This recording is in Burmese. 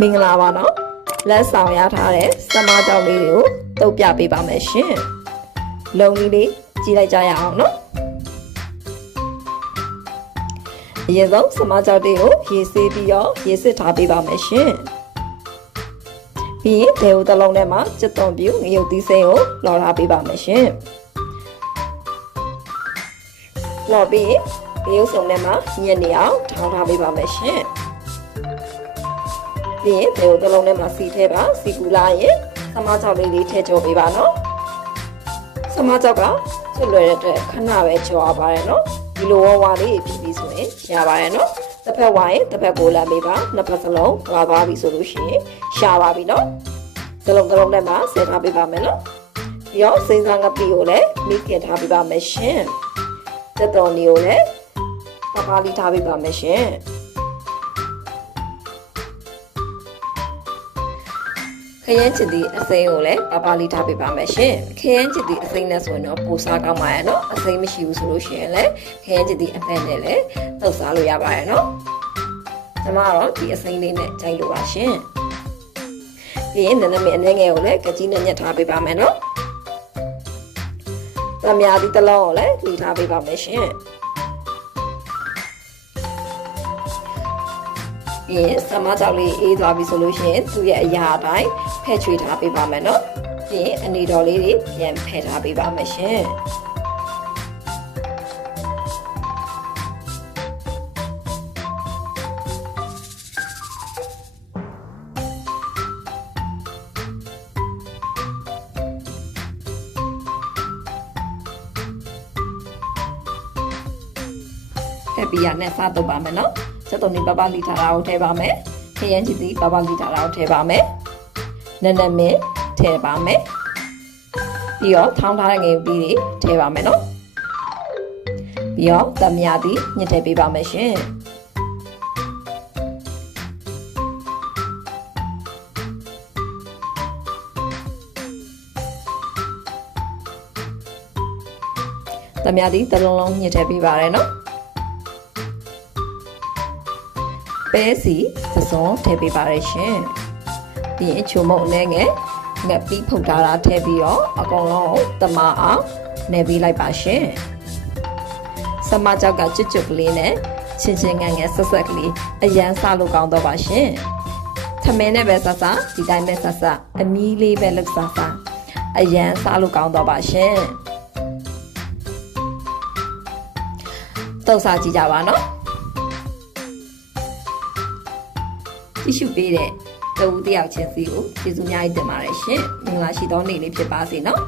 မင်္ဂလာပါနော်လက်ဆောင်ရထားတဲ့စမကြောက်လေးတွေကိုတုတ်ပြပေးပါမယ်ရှင်လုံလေးလေးကြည့်လိုက်ကြရအောင်နော်အရင်ဆုံးစမကြောက်လေးကိုရေဆေးပြီးတော့ရေစစ်ထားပေးပါမယ်ရှင်ပြီးရင်ဒေဝတစ်လုံးထဲမှာစက်သွန်ပြူငရုတ်သီးစိမ်းကိုလော်ထားပေးပါမယ်ရှင်လော်ပြီးငရုတ်စုံထဲမှာညက်နေအောင်ထောင်းထားပေးပါမယ်ရှင် ပြီးရင်ဒေဝတစ်လုံးထဲမှာစီထဲပါစီကူလာရင်စမကြောက်လေးလေးထည့်ကြောပေးပါနော်စမကြောက်ကဆွလွယ်တဲ့အတွက်ခဏပဲကြောရပါတယ်နော်ဒီလိုဝဝလေးဖြစ်ပြီးဆိုရင်ရပါတယ်နော်တစ်ဖက်ဝိုင်းတစ်ဖက်ကိုလမ်းပေးပါနှစ်ဖက်စလုံးဝါသွားပြီဆိုလို့ရှိရင်ရှာပါပြီနော်စလုံးစလုံးထဲမှာဆက်ထားပေးပါမယ်နော်ပြီးတော့စိမ့်စားငပိကိုလည်းမိခင်ထားပေးပါမယ်ရှင်တက်တော်နေကိုလည်းပပလေးထားပေးပါမယ်ရှင် ခရမ်းချစ်သည့်အစိမ်းကိုလည်းပပလေးထားပေးပါမယ်ရှင်ခရမ်းချစ်သည့်အစိမ်းနဲ့ဆိုရင်တော့ပူစားကောင်းပါရဲ့နော်အစိမ်းမရှိဘူးဆိုလို့ရှိရင်လည်းခရမ်းချစ်သည့်အဖက်နဲ့လည်းတုပ်စားလို့ရပါရဲ့နော်ကျွန်မကတော့ဒီအစိမ်းလေးနဲ့ကြိုက်လို့ပါရှင်ပြီးရင်နည်းနည်းမင်းအနေငယ်ကိုလည်းကကြီးနဲ့ညက်ထားပေးပါမယ်နော်တမယာဒီတစ်လုံးကိုလည်းလှီထားပေးပါမယ်ရှင် ပြီးရင်စမကြောက်လေးအေးသွားပြီဆိုလို့ရှိရင်သူ့ရဲ့အရာအတိုင်းဖဲ့ချွေထားပေးပါမယ်နော်ပြီးရင်အနေတော်လေးတွေပြန်ဖဲ့ထားပေးပါမယ်ရှင်ဖက်ပြီးရနဲ့စားတော့ပါမယ်နော် စက်တုံနေပပလီထားတာကိုထည့်ပါမယ်ခရမ်းချစ်တီပပလီထားတာကိုထည့်ပါမယ်နက်နက်မင်းထည့်ပါမယ်ပြီးတော့ထောင်းထားတဲ့ငယ်ပြီးတွေထည့်ပါမယ်နော်ပြီးတော့တမယာတီညှစ်ထည့်ပေးပါမယ်ရှင်တမယာတီတစ်လုံးလုံးညှစ်ထည့်ပေးပါရနော် ပဲစီသစွန်ထည့်ပေးပါရရှင်ပြီးရင်ချုံမုံအနေငယ်ငက်ပြီးဖုတ်ထားတာထည့်ပြီးတော့အကုန်လုံးတမအောင်နေပေးလိုက်ပါရှင်စမကြောက်ကကျွတ်ကျွတ်ကလေးနဲ့ချင်းချင်းငန်းငယ်ဆက်ဆက်ကလေးအရန်စားလို့ကောင်းတော့ပါရှင်သမင်းနဲ့ပဲဆဆဒီတိုင်းပဲဆဆအမီးလေးပဲလှုပ်ဆဆအရန်စားလို့ကောင်းတော့ပါရှင်တော့စားကြည့်ကြပါနော် ကြည့်ရှုပေးတဲ့တဦးတယောက်ချင်းစီကိုကျေးဇူးများကြီးတင်ပါတယ်ရှင်မင်္ဂလာရှိသောနေ့လေးဖြစ်ပါစေနော်